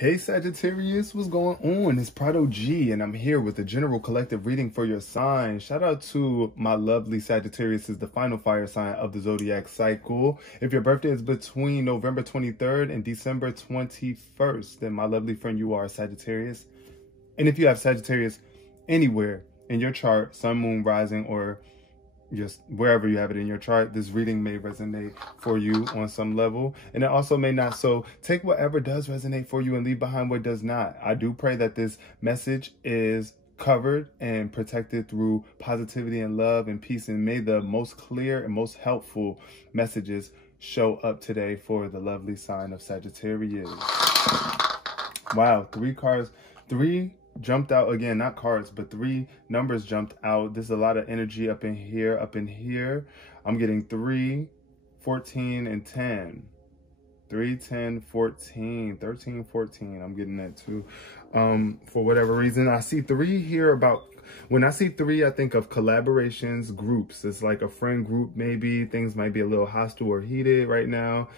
Hey Sagittarius, what's going on? It's Prado G, and I'm here with the general collective reading for your sign. Shout out to my lovely Sagittarius, is the final fire sign of the zodiac cycle. If your birthday is between November 23rd and December 21st, then my lovely friend, you are a Sagittarius. And if you have Sagittarius anywhere in your chart, sun, moon, rising, or just wherever you have it in your chart, this reading may resonate for you on some level, and it also may not. So take whatever does resonate for you and leave behind what does not. I do pray that this message is covered and protected through positivity and love and peace, and may the most clear and most helpful messages show up today for the lovely sign of Sagittarius. Wow, three jumped out again, not cards, but three numbers jumped out. There's a lot of energy up in here, I'm getting 3, 14, and 10. 3, 10, 14, 13, 14. I'm getting that too. For whatever reason, I see 3 here. When I see 3, I think of collaborations, groups. It's like a friend group, maybe. Things might be a little hostile or heated right now.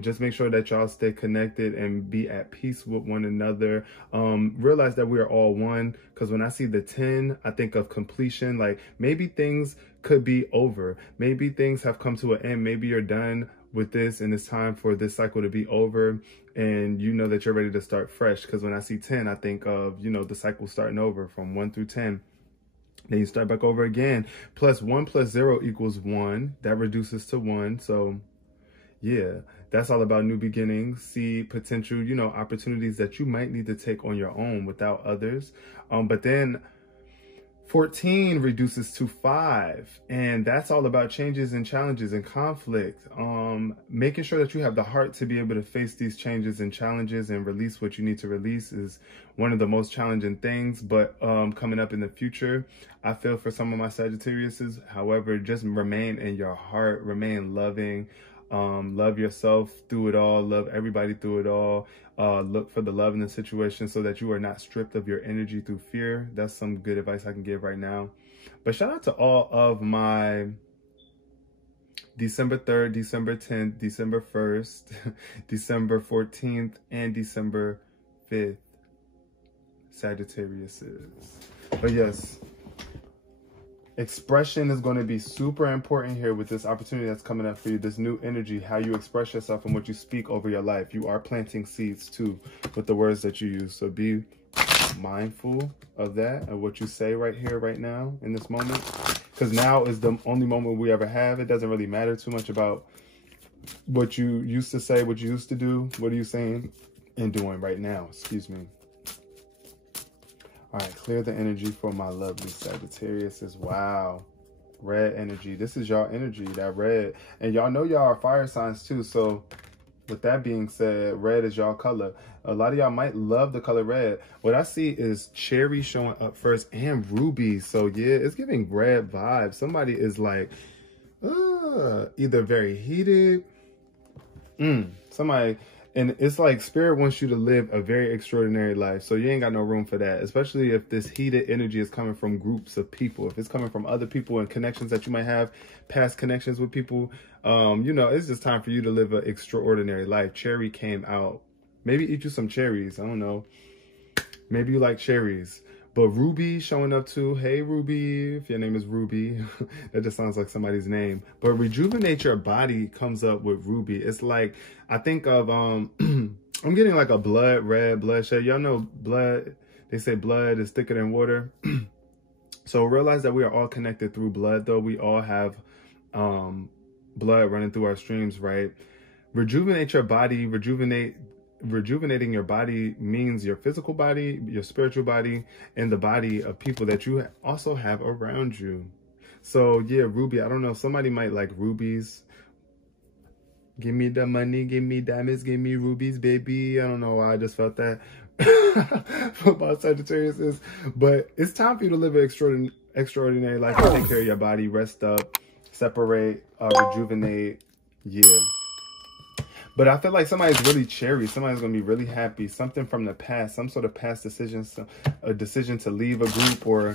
Just make sure that y'all stay connected and be at peace with one another. Realize that we are all one, because when I see the 10, I think of completion. Like maybe things could be over. Maybe things have come to an end. Maybe you're done with this and it's time for this cycle to be over, and you know that you're ready to start fresh. Because when I see 10, I think of, you know, the cycle starting over from 1 through 10. Then you start back over again. Plus 1 plus 0 equals 1. That reduces to 1. So yeah, that's all about new beginnings. See potential, you know, opportunities that you might need to take on your own without others. But then 14 reduces to 5, and that's all about changes and challenges and conflict. Making sure that you have the heart to be able to face these changes and challenges and release what you need to release is one of the most challenging things. But coming up in the future, I feel for some of my Sagittariuses. However, just remain in your heart, remain loving. Love yourself through it all, love everybody through it all. Look for the love in the situation so that you are not stripped of your energy through fear. That's some good advice I can give right now. But shout out to all of my December 3rd, December 10th, December 1st, December 14th, and December 5th Sagittariuses. But yes, expression is going to be super important here with this opportunity that's coming up for you. This new energy, how you express yourself and what you speak over your life. You are planting seeds too with the words that you use. So be mindful of that, of what you say right here, right now, in this moment. Because now is the only moment we ever have. It doesn't really matter too much about what you used to say, what you used to do. What are you saying and doing right now? Excuse me. All right, clear the energy for my lovely Sagittarius. Wow, red energy. This is y'all energy, that red. And y'all know y'all are fire signs too. So with that being said, red is y'all color. A lot of y'all might love the color red. What I see is cherry showing up first and ruby. So yeah, it's giving red vibes. Somebody is like, either very heated. Somebody... And it's like spirit wants you to live a very extraordinary life. So you ain't got no room for that, especially if this heated energy is coming from groups of people. If it's coming from other people and connections that you might have, past connections with people, you know, it's just time for you to live an extraordinary life. Cherry came out. Maybe eat you some cherries. I don't know. Maybe you like cherries. But Ruby showing up too. Hey, Ruby, if your name is Ruby. That just sounds like somebody's name. But rejuvenate your body comes up with Ruby. It's like, I think of, I'm getting like a red bloodshed. Y'all know blood, they say blood is thicker than water. So realize that we are all connected through blood, though. We all have blood running through our streams, right? Rejuvenate your body, rejuvenating your body means your physical body, your spiritual body, and the body of people that you also have around you. So yeah, ruby, I don't know, somebody might like rubies. Give me the money, give me diamonds, give me rubies, baby. I don't know why I just felt that for my Sagittarius. But it's time for you to live an extraordinary life. Take care of your body, rest up, separate, rejuvenate. Yeah. But I feel like somebody's really cherry. Somebody's going to be really happy. Something from the past, some sort of past decision, a decision to leave a group or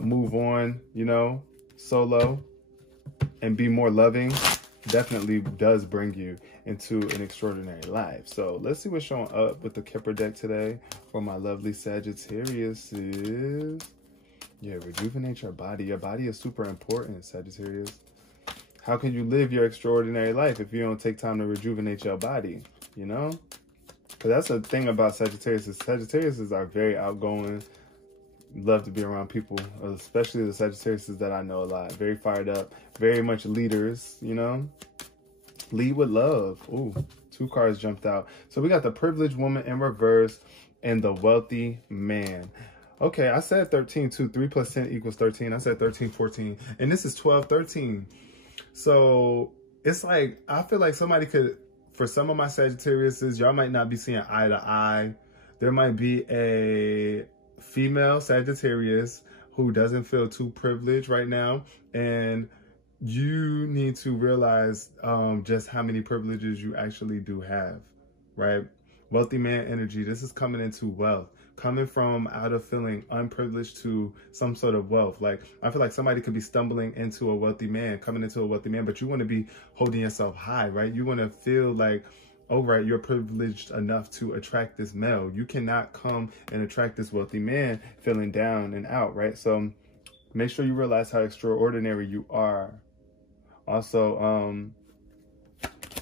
move on, you know, solo and be more loving, definitely does bring you into an extraordinary life. So let's see what's showing up with the Kipper deck today for my lovely Sagittarius is, yeah, rejuvenate your body. Your body is super important, Sagittarius. How can you live your extraordinary life if you don't take time to rejuvenate your body, you know? Because that's the thing about Sagittarius. Sagittarius are very outgoing, love to be around people, especially the Sagittarius that I know a lot. Very fired up, very much leaders, you know? Lead with love. Ooh, 2 cards jumped out. So we got the privileged woman in reverse and the wealthy man. Okay, I said 13 too. 3 plus 10 equals 13. I said 13, 14. And this is 12, 13. So it's like, I feel like somebody could, for some of my Sagittariuses, y'all might not be seeing eye to eye. There might be a female Sagittarius who doesn't feel too privileged right now. And you need to realize just how many privileges you actually do have, right? Wealthy man energy. This is coming into wealth. Coming from out of feeling unprivileged to some sort of wealth. Like, I feel like somebody could be stumbling into a wealthy man, coming into a wealthy man, but you want to be holding yourself high, right? You want to feel like, oh, right, you're privileged enough to attract this male. You cannot come and attract this wealthy man feeling down and out, right? So make sure you realize how extraordinary you are. Also,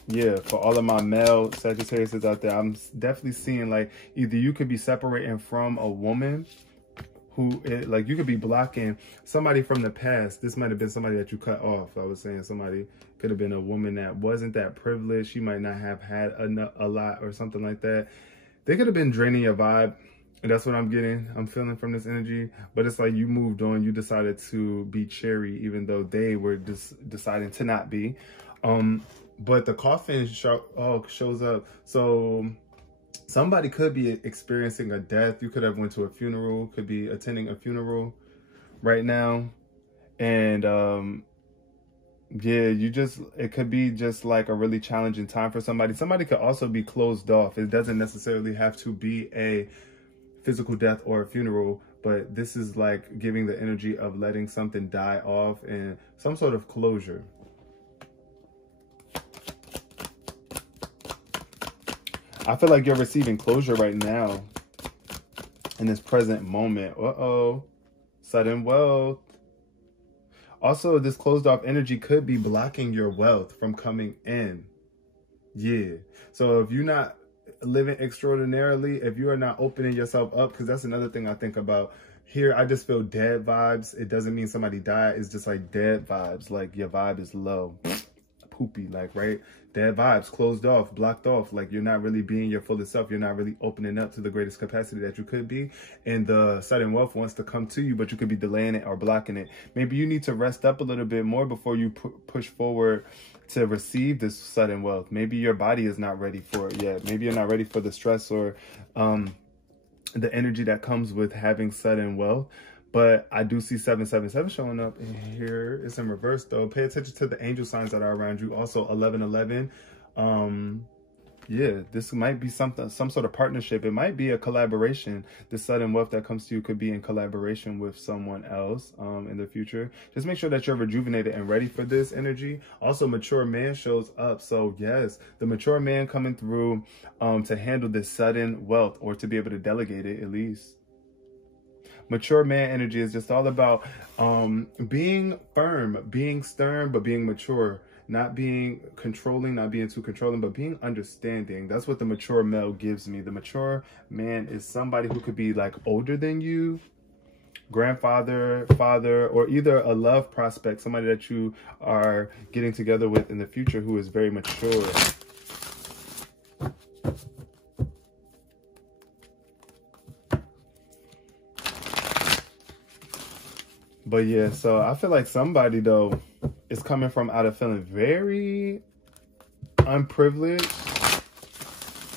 yeah, for all of my male Sagittarius out there, I'm definitely seeing like either you could be separating from a woman who, like, you could be blocking somebody from the past. This might have been somebody that you cut off. I was saying somebody could have been a woman that wasn't that privileged. She might not have had a lot or something like that. They could have been draining your vibe. And that's what I'm getting. I'm feeling from this energy. But it's like you moved on. You decided to be cherry, even though they were deciding to not be. But the coffin shows up. So somebody could be experiencing a death. You could have went to a funeral, could be attending a funeral right now. And yeah, it could be just like a really challenging time for somebody. Somebody could also be closed off. It doesn't necessarily have to be a physical death or a funeral, but this is like giving the energy of letting something die off and some sort of closure. I feel like you're receiving closure right now in this present moment. Uh-oh. Sudden wealth. Also, this closed off energy could be blocking your wealth from coming in. Yeah. So if you're not living extraordinarily, if you are not opening yourself up, because that's another thing I think about. Here, I just feel dead vibes. It doesn't mean somebody died. It's just like dead vibes. Like your vibe is low. Poopy, like, right? Dead vibes, closed off, blocked off. Like you're not really being your fullest self. You're not really opening up to the greatest capacity that you could be. And the sudden wealth wants to come to you, but you could be delaying it or blocking it. Maybe you need to rest up a little bit more before you push forward to receive this sudden wealth. Maybe your body is not ready for it yet. Maybe you're not ready for the stress or the energy that comes with having sudden wealth. But I do see 777 showing up in here. It's in reverse though. Pay attention to the angel signs that are around you. Also 1111. Yeah, this might be some sort of partnership. It might be a collaboration. The sudden wealth that comes to you could be in collaboration with someone else in the future. Just make sure that you're rejuvenated and ready for this energy. Also, mature man shows up. So yes, the mature man coming through to handle this sudden wealth, or to be able to delegate it at least. Mature man energy is just all about being firm, being stern, but being mature. Not being controlling, not being too controlling, but being understanding. That's what the mature male gives me. The mature man is somebody who could be like older than you, grandfather, father, or either a love prospect, somebody that you are getting together with in the future who is very mature. But yeah, so I feel like somebody though is coming from out of feeling very unprivileged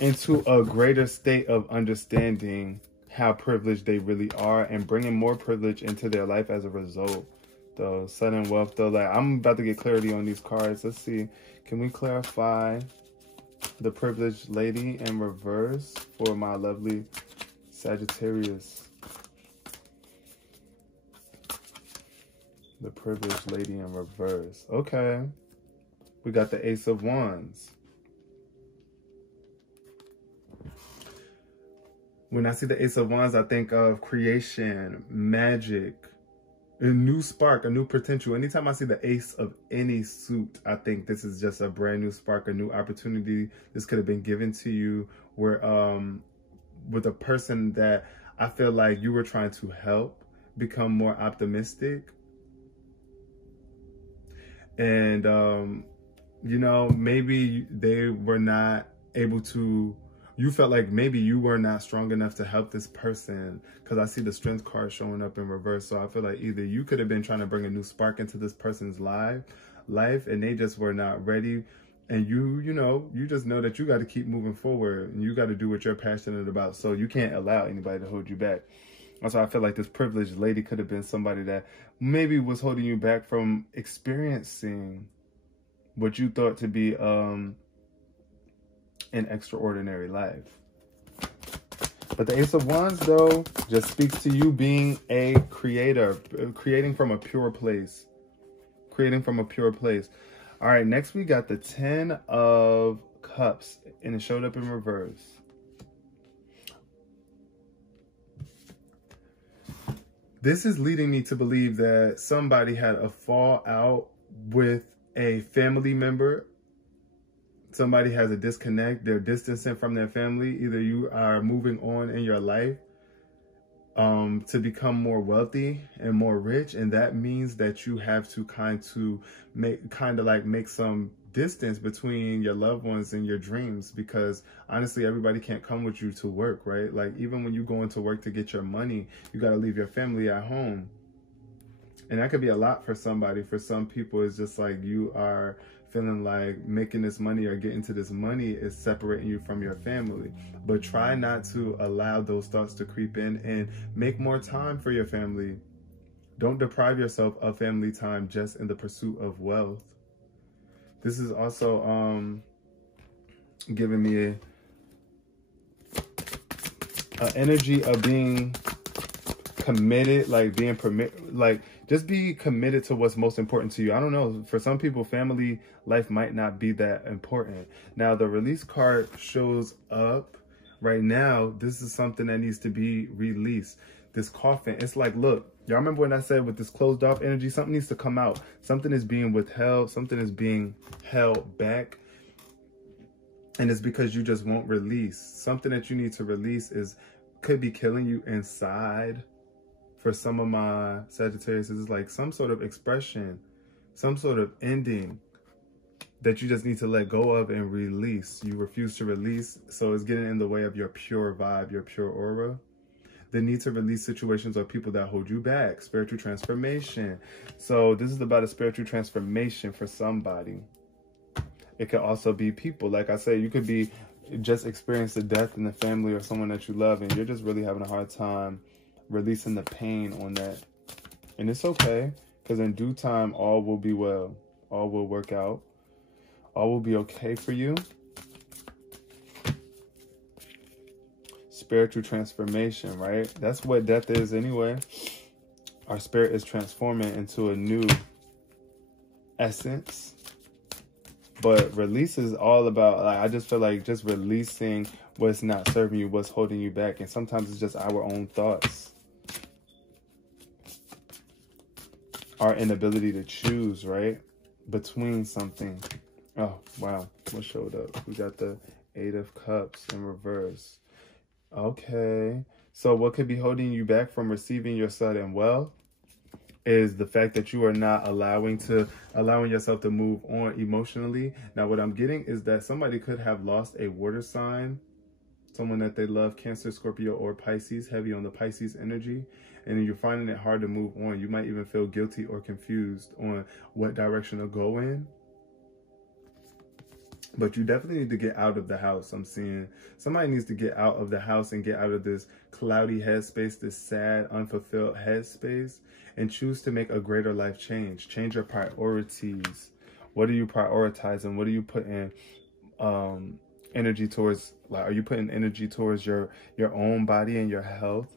into a greater state of understanding how privileged they really are and bringing more privilege into their life as a result. Though sudden wealth though, like I'm about to get clarity on these cards. Let's see, can we clarify the privileged lady in reverse for my lovely Sagittarius? The privileged lady in reverse. Okay. We got the Ace of Wands. When I see the Ace of Wands, I think of creation, magic, a new spark, a new potential. Anytime I see the ace of any suit, I think this is just a brand new spark, a new opportunity. This could have been given to you where with a person that I feel like you were trying to help become more optimistic. And, you know, maybe they were not able to, you felt like maybe you were not strong enough to help this person, because I see the Strength card showing up in reverse. So I feel like either you could have been trying to bring a new spark into this person's life and they just were not ready. And you know, you just know that you got to keep moving forward and you got to do what you're passionate about. So you can't allow anybody to hold you back. That's why I feel like this privileged lady could have been somebody that maybe was holding you back from experiencing what you thought to be an extraordinary life. But the Ace of Wands, though, just speaks to you being a creator, creating from a pure place. Creating from a pure place. All right, next we got the 10 of Cups, and it showed up in reverse. This is leading me to believe that somebody had a fallout with a family member. Somebody has a disconnect. They're distancing from their family. Either you are moving on in your life to become more wealthy and more rich, and that means that you have to kind of make some distance between your loved ones and your dreams, because honestly, everybody can't come with you to work, right? Like, even when you go into work to get your money, you got to leave your family at home. And that could be a lot for somebody. For some people, it's just like you are feeling like making this money or getting to this money is separating you from your family. But try not to allow those thoughts to creep in, and make more time for your family. Don't deprive yourself of family time just in the pursuit of wealth. This is also giving me an energy of being committed, like just be committed to what's most important to you. I don't know, for some people, family life might not be that important. Now, the release card shows up right now. This is something that needs to be released. This coffin, it's like, look, y'all remember when I said with this closed off energy, something needs to come out. Something is being withheld. Something is being held back. And it's because you just won't release. Something that you need to release could be killing you inside. For some of my Sagittarius, it's like some sort of expression, some sort of ending that you just need to let go of and release. You refuse to release, so it's getting in the way of your pure vibe, your pure aura. The need to release situations or people that hold you back. Spiritual transformation. So this is about a spiritual transformation for somebody. It could also be people. Like I say, you could be just experience the death in the family or someone that you love, and you're just really having a hard time releasing the pain on that. And it's okay, because in due time, all will be well. All will work out. All will be okay for you. Spiritual transformation, right? That's what death is anyway. Our spirit is transforming into a new essence. But release is all about, like, I just feel like just releasing what's not serving you, what's holding you back. And sometimes it's just our own thoughts. Our inability to choose, right? Between something. Oh, wow. What showed up? We got the 8 of Cups in reverse. Okay. So what could be holding you back from receiving your sudden wealth is the fact that you are not allowing yourself to move on emotionally. Now, what I'm getting is that somebody could have lost a water sign, someone that they love, Cancer, Scorpio, or Pisces, heavy on the Pisces energy, and you're finding it hard to move on. You might even feel guilty or confused on what direction to go in. But you definitely need to get out of the house. I'm seeing somebody needs to get out of the house and get out of this cloudy headspace, this sad, unfulfilled headspace, and choose to make a greater life change. Change your priorities. What are you prioritizing? What are you putting energy towards? Like, are you putting energy towards your own body and your health?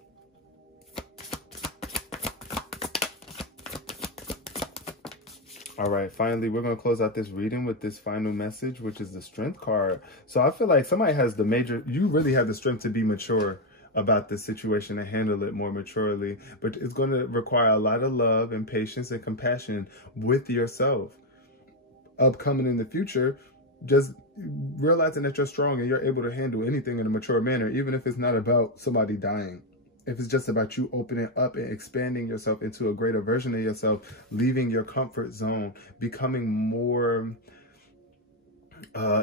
All right, finally, we're going to close out this reading with this final message, which is the Strength card. So I feel like somebody has you really have the strength to be mature about the situation and handle it more maturely. But it's going to require a lot of love and patience and compassion with yourself. Upcoming in the future, just realizing that you're strong and you're able to handle anything in a mature manner, even if it's not about somebody dying. If it's just about you opening up and expanding yourself into a greater version of yourself, leaving your comfort zone, becoming more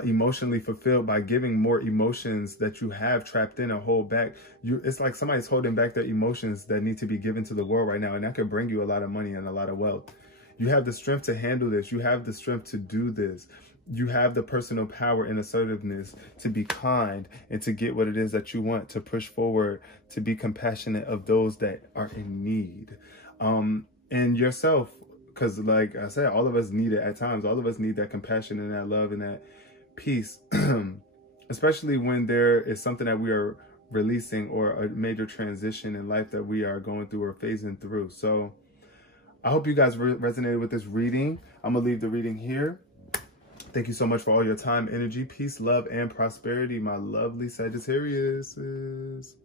emotionally fulfilled by giving more emotions that you have trapped in and hold back. It's like somebody's holding back their emotions that need to be given to the world right now, and that could bring you a lot of money and a lot of wealth. You have the strength to handle this. You have the strength to do this. You have the personal power and assertiveness to be kind and to get what it is that you want, to push forward, to be compassionate of those that are in need. And yourself, because like I said, all of us need it at times. All of us need that compassion and that love and that peace, especially when there is something that we are releasing or a major transition in life that we are going through or phasing through. So I hope you guys resonated with this reading. I'm going to leave the reading here. Thank you so much for all your time, energy, peace, love, and prosperity, my lovely Sagittariuses.